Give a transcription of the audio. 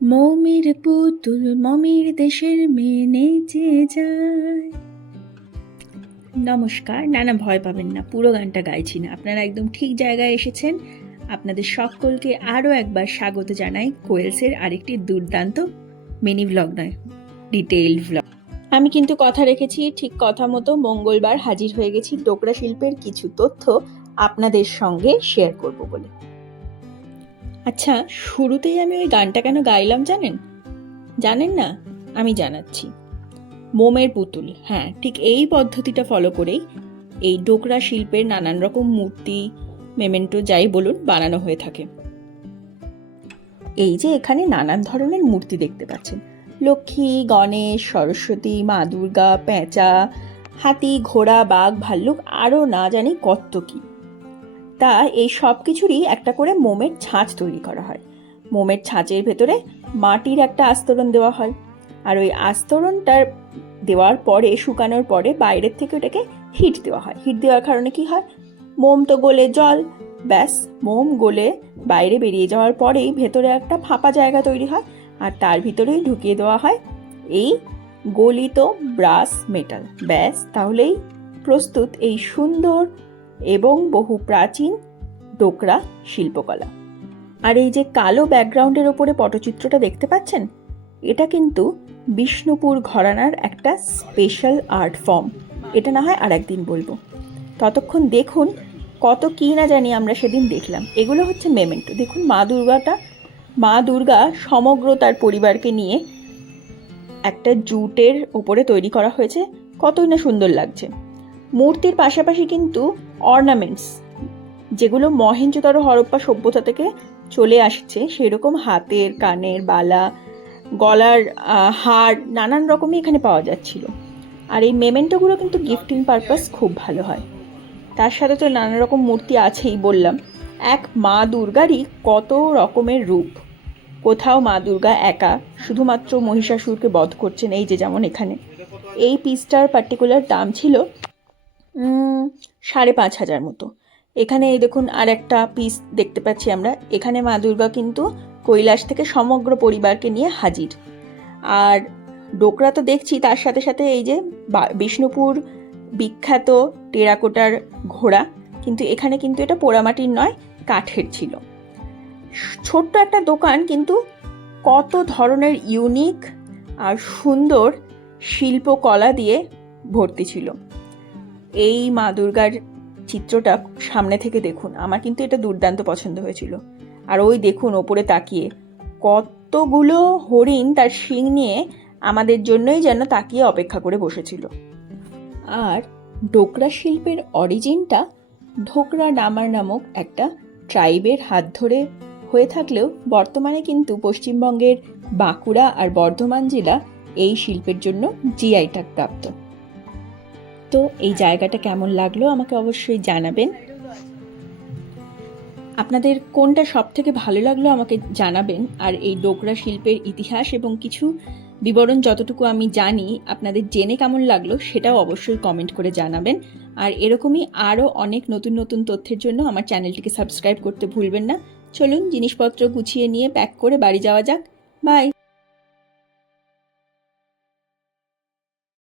মমির পুতুল মমির দেশের মেয়ে নেচে যায়। নমস্কার, না ভয় পাবেন না, পুরো গানটা গাইছি না, আপনারা একদম ঠিক জায়গায় এসেছেন। আপনাদের সকলকে আরও একবার স্বাগত জানাই কোয়েলসের আরেকটি দুর্দান্ত মিনি ভ্লগ নয়, ডিটেইলড ভ্লগ। আমি কিন্তু কথা রেখেছি, ঠিক কথা মতো মঙ্গলবার হাজির হয়ে গেছি ডোকরা শিল্পের কিছু তথ্য আপনাদের সঙ্গে শেয়ার করব বলে। আচ্ছা, শুরুতেই আমি ওই গানটা কেন গাইলাম জানেন না? আমি জানাচ্ছি। মোমের পুতুল, হ্যাঁ, ঠিক এই পদ্ধতিটা ফলো করেই এই ডোকরা শিল্পের নানান রকম মূর্তি, মেমেন্টো যাই বলুন বানানো হয়ে থাকে। এই যে এখানে নানান ধরনের মূর্তি দেখতে পাচ্ছেন, লক্ষ্মী, গণেশ, সরস্বতী, মা দুর্গা, পেঁচা, হাতি, ঘোড়া, বাঘ, ভাল্লুক, আরও না জানি কত কি। তা এই সব কিছুরই একটা করে মোমের ছাঁচ তৈরি করা হয়। মোমের ছাঁচের ভেতরে মাটির একটা আস্তরণ দেওয়া হয়, আর ওই আস্তরণটার দেওয়ার পরে, শুকানোর পরে বাইরের থেকে ওটাকে হিট দেওয়া হয়। হিট দেওয়ার কারণে কি হয়, মোম তো গলে জল, ব্যাস মোম গলে বাইরে বেরিয়ে যাওয়ার পরেই ভেতরে একটা ফাঁপা জায়গা তৈরি হয়, আর তার ভিতরেই ঢুকিয়ে দেওয়া হয় এই গলিত ব্রাস মেটাল। ব্যাস, তাহলেই প্রস্তুত এই সুন্দর এবং বহু প্রাচীন ডোকরা শিল্পকলা। আর এই যে কালো ব্যাকগ্রাউন্ডের ওপরে পটচিত্রটা দেখতে পাচ্ছেন, এটা কিন্তু বিষ্ণুপুর ঘরানার একটা স্পেশাল আর্ট ফর্ম। এটা না হয় আর একদিন বলবো। ততক্ষণ দেখুন কত কি না জানি আমরা সেদিন দেখলাম। এগুলো হচ্ছে মেমেন্টো। দেখুন মা দুর্গা সমগ্র তার পরিবারকে নিয়ে একটা জুটের ওপরে তৈরি করা হয়েছে, কতই না সুন্দর লাগছে। মূর্তির পাশাপাশি কিন্তু অর্নামেন্টস, যেগুলো মহেঞ্জোদারো হরপ্পা সভ্যতা থেকে চলে আসছে, সেরকম হাতের, কানের বালা, গলার হার, নানান রকমই এখানে পাওয়া যাচ্ছিল। আর এই মেমেন্টোগুলো কিন্তু গিফটিং পারপাস খুব ভালো হয়। তার সাথে তো নানা রকম মূর্তি আছেই বললাম। এক মা দুর্গারই কত রকমের রূপ। কোথাও মা দুর্গা একা শুধুমাত্র মহিষাসুরকে বধ করছেন, এই যে যেমন এখানে। এই পিসটার পার্টিকুলার দাম ছিল 5,500 মতো। এখানে এই দেখুন আর একটা পিস দেখতে পাচ্ছি আমরা। এখানে মা দুর্গা কিন্তু কৈলাস থেকে সমগ্র পরিবারকে নিয়ে হাজির। আর ডোকরা তো দেখছি, তার সাথে সাথে এই যে বিষ্ণুপুর বিখ্যাত টেরাকোটার ঘোড়া, কিন্তু এখানে কিন্তু এটা পোড়ামাটির নয়, কাঠের ছিল। ছোট্ট একটা দোকান, কিন্তু কত ধরনের ইউনিক আর সুন্দর শিল্পকলা দিয়ে ভর্তি ছিল। এই মা দুর্গার চিত্রটা সামনে থেকে দেখুন, আমার কিন্তু এটা দুর্দান্ত পছন্দ হয়েছিল। আর ওই দেখুন ওপরে তাকিয়ে কতগুলো হরিণ তার শিং নিয়ে আমাদের জন্যই যেন তাকিয়ে অপেক্ষা করে বসেছিল। আর ডোকরা শিল্পের অরিজিনটা ঢোকরা ডামার নামক একটা ট্রাইবের হাত ধরে হয়ে থাকলেও বর্তমানে কিন্তু পশ্চিমবঙ্গের বাঁকুড়া আর বর্ধমান জেলা এই শিল্পের জন্য জিআই ট্যাগ প্রাপ্ত। তো এই জায়গাটা কেমন লাগলো আমাকে অবশ্যই জানাবেন। আপনাদের কোনটা সব থেকে ভালো লাগলো আমাকে জানাবেন। আর এই ডোকরা শিল্পের ইতিহাস এবং কিছু বিবরণ যতটুকু আমি জানি আপনাদের জেনে কেমন লাগলো সেটাও অবশ্যই কমেন্ট করে জানাবেন। আর এরকমই আরও অনেক নতুন নতুন তথ্যের জন্য আমার চ্যানেলটিকে সাবস্ক্রাইব করতে ভুলবেন না। চলুন জিনিসপত্র গুছিয়ে নিয়ে প্যাক করে বাড়ি যাওয়া যাক। বাই।